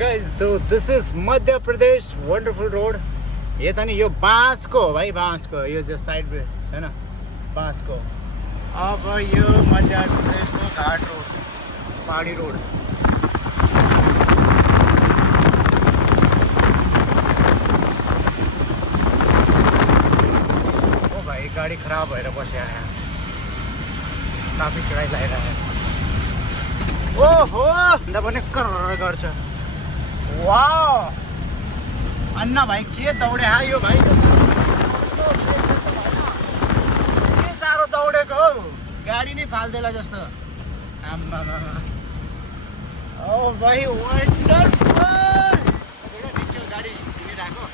guys, so this is Madhya Pradesh wonderful road. ये त नि यो बाँसको हो भाइ, बाँसको यो चाहिँ साइड छैन बाँसको. अब यो मध्य प्रदेशको घाट रोड, पहाडी रोड. ओ भाइ गाडी खराब भएर बस्या यहाँ, ट्राफिक लाइट लगाइरहेको. ओहो अन्त पनि कर गर्छ. वाउ अन्ना भाइ के दौडे हा यो भाइ, के साह्रो दौडेको हौ, गाडी नै फाल्देला जस्तो. आम्मामा ओ भाइ वन्डरफुल. निचो गाडी हिँडिरहेको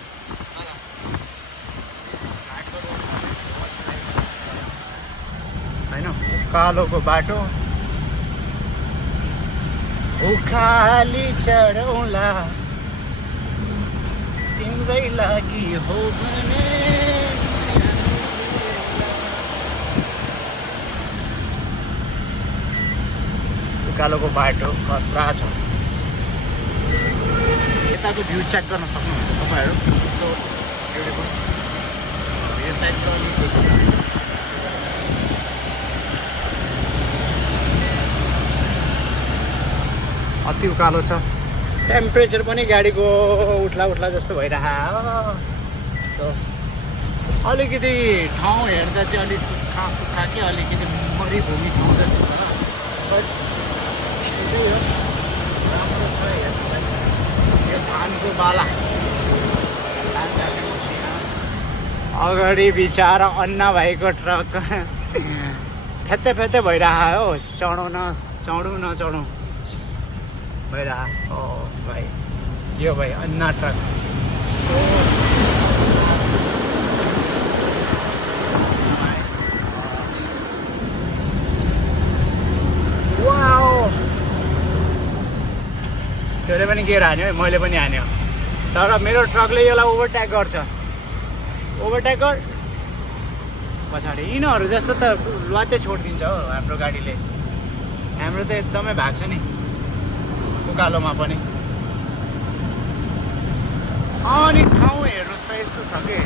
होइन, उकालोको बाटो. उखाली चढौँला तिम्रै लागि हो भने. उकालोको बाटो खतरा छ. यताको भ्यू चेक गर्न सक्नुहुन्छ तपाईँहरू. So beautiful. यो साइडको अति उकालो छ. टेम्परेचर पनि गाडीको उठ्ला जस्तो भइरहेको. सो अलिकति ठाउँ हेर्दा चाहिँ अलिक सुक्खा कि अलिकति मरुभूमि ठाउँ जस्तो छ. बट त्यही हो, राम्रो छ हेर्दा. यो धानको बाला अगाडि बिचारा अन्ना भाइको ट्रक फेत्ते भइरहेको हो. चढौँ नचढौँ भइरहेको. ओ भाइ यो भाइ अन्ना ट्रक. वाउ त्यसले पनि गियर हान्यो है, मैले पनि हान्यो. तर मेरो ट्रकले यसलाई ओभरटेक गर्छ. ओभरटेक गर पछाडि. यिनीहरू जस्तो त लुवातै छोडिदिन्छ हो हाम्रो गाडीले. हाम्रो त एकदमै भाग्छ नि उकालोमा पनि. अनि ठाउँ हेर्नुहोस् त यस्तो छ कि